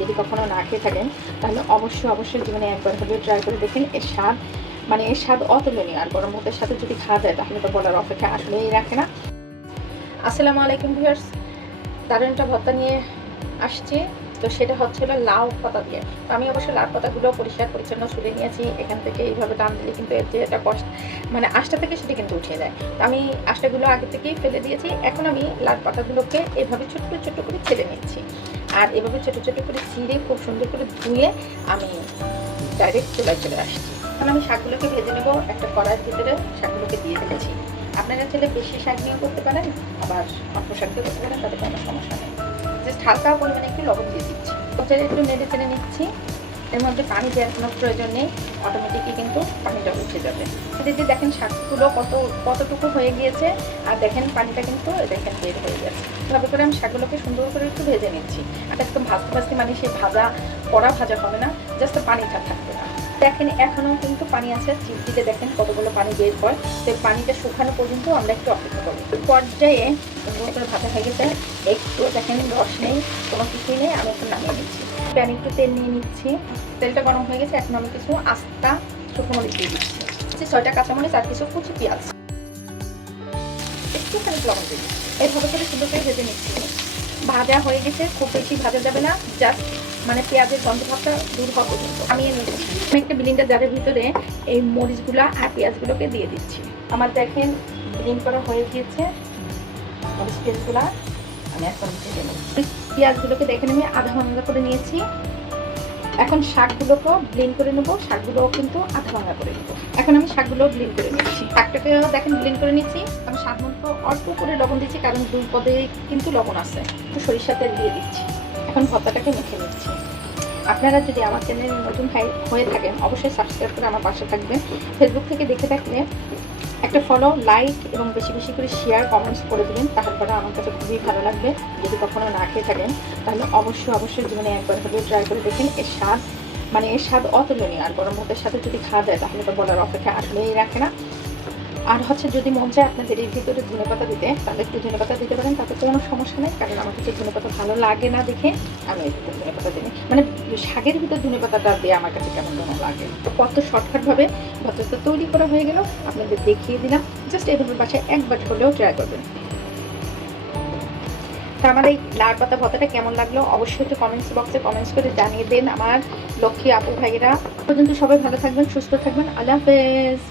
যদি কখনো না খেয়ে থাকেন, তাহলে অবশ্যই অবশ্যই জীবনে একবার হলেও ট্রাই করে দেখেন এর স্বাদ মানে এর স্বাদ অতুলনীয়। আর গরম ভাতের সাথে যদি খাওয়া যায়, তাহলে তো বলার অপেক্ষা আসলেই রাখে না। আসসালামু আলাইকুম ভিউয়ার্স দারুণ একটা ভর্তা নিয়ে আসছি। তো সেটা হচ্ছে হলো লাউ পাতা দিয়ে। তো আমি অবশ্য লাউ পাতাগুলো পরিষ্কার, পরিচ্ছন্ন ছুলে নিয়েছি। এখান থেকে এইভাবে টান দিলে কিন্তু এর যে একটা কষ্ট মানে আঁশটা থেকে সেটা কিন্তু উঠে যায়। তো আমি আঁশটাগুলো আগে থেকেই ফেলে দিয়েছি। এখন আমি লাউ পাতাগুলোকে এভাবে ছোট্ট ছোট্ট করে ছেড়ে নিচ্ছি। আর এভাবে ছোটো ছোটো করে চিড়ে খুব সুন্দর করে ধুয়ে আমি ডাইরেক্ট চুলায় চলে আসছি। এখন আমি শাকগুলোকে ভেজে নেব, একটা কড়ার ভিতরে শাকগুলোকে দিয়ে দিয়েছি আপনারা চাইলে বেশি শাক নিয়েও করতে পারেন, আবার অল্প শাক দিয়ে করতে পারেন, তাতে কোনো সমস্যা নেই। জাস্ট হালকা পরিমাণে একটু লবণ দিয়ে দিচ্ছি। একটু নেড়ে চেড়ে নিচ্ছি। এর মধ্যে পানি দেওয়ার কোনো প্রয়োজন নেই অটোমেটিকই কিন্তু পানিটা উঠে যাবে। যদি দেখেন শাকগুলো কত, কতটুকু হয়ে গিয়েছে, আর দেখেন পানিটা কিন্তু দেখেন বের হয়ে গেছে। এভাবে করে আমি শাকগুলোকে সুন্দর করে একটু ভেজে নিচ্ছি। আর একদম ভাজতে ভাজতে মানে সেই ভাজা, কড়া ভাজা হবে না জাস্ট পানিটা থাকবে না। দেখেন এখনও কিন্তু পানি আছে চিপটিতে দেখেন কতগুলো পানি বের হয়। তো পানিটা শুকানো পর্যন্ত আমরা একটু অপেক্ষা করব। পর্যায়ে ভাজা হয়ে গেছে। একটু দেখেন রস নেই, কোনো কিছুই নেই, আমি একটু নামিয়ে নিচ্ছি। প্যানে একটু তেল নিয়ে নিচ্ছি। তেলটা গরম হয়ে গেছে, এখন আমি কিছু আস্তা শুকনো দিয়ে দিচ্ছি। ছয়টা কাঁচামরিচ আর কিছু কুচি পেঁয়াজ। একটুখানি লবণ দিয়ে এইভাবে করে সুন্দর করে ভেজে নিচ্ছি। ভাজা হয়ে গেছে, খুব বেশি ভাজা যাবে না জাস্ট মানে পেঁয়াজের গন্ধ ভাবটা দূর হওয়া পর্যন্ত। আমি আমি একটা ব্লিন্ডার জারের ভিতরে এই মরিচগুলো আর পেঁয়াজগুলোকে দিয়ে দিচ্ছি। আমার দেখেন ব্লিন্ড করা হয়ে গিয়েছে, মরিচ পেঁয়াজগুলো। আমি এখন পেঁয়াজগুলোকে দেখে আমি আধা ভাঙা করে নিয়েছি। এখন শাকগুলোকেও ব্লেন্ড করে নেব, শাকগুলোও কিন্তু আধা ভাঙা করে নেব। এখন আমি শাকগুলো ব্লেন্ড করে নিচ্ছি। শাকটাকেও দেখেন ব্লেন্ড করে নিচ্ছি। আমি স্বাদ মতো অল্প করে লবণ দিচ্ছি, কারণ দুই পদে কিন্তু লবণ আছে। একটু সরিষা দিয়ে দিচ্ছি। এখন ভর্তাটাকে মেখে নিচ্ছি। আপনারা যদি আমার চ্যানেল নতুন হয়ে থাকেন, অবশ্যই সাবস্ক্রাইব করে আমার পাশে থাকবেন। ফেসবুক থেকে দেখে থাকলে একটা ফলো লাইক এবং বেশি বেশি করে শেয়ার কমেন্টস করে দেবেন, তাহলে পরে আমার কাছে খুবই ভালো লাগবে। যদি কখনো না খেয়ে থাকেন, তাহলে অবশ্যই অবশ্যই জীবনে একবার হলেও ট্রাই করে দেখেন। এর স্বাদ মানে এর স্বাদ অতুলনীয়। আর গরম ভাতের সাথে যদি খাওয়া যায়, তাহলে তো বলার অপেক্ষা আসলেই রাখে না। আর হচ্ছে যদি মন চায় আপনাদের এর ভিতরে ধনে পাতা দিতে তাহলে একটু ধনে পাতা দিতে পারেন, তাতে কোনো সমস্যা নেই, কারণ আমার কাছে ধনে পাতা ভালো লাগে না দেখে, আমি একটু ধনে পাতা দিই মানে শাকের ভিতরে ধনে পাতাটা দিয়ে আমার কাছে কেমন যেন লাগে। তো কত শর্টকাটভাবে ভর্তাটা তৈরি করা হয়ে গেল, আপনাদের দেখিয়ে দিলাম। জাস্ট এইভাবে বাসায় একবার হলেও ট্রাই করবেন। তো আমার এই লাল পাতা ভর্তাটা কেমন লাগল অবশ্যই একটু কমেন্টস বক্সে কমেন্টস করে জানিয়ে দেন আমার লক্ষ্মী আপু ভাইয়েরা। পর্যন্ত সবাই ভালো থাকবেন, সুস্থ থাকবেন, আল্লাহ হাফেজ।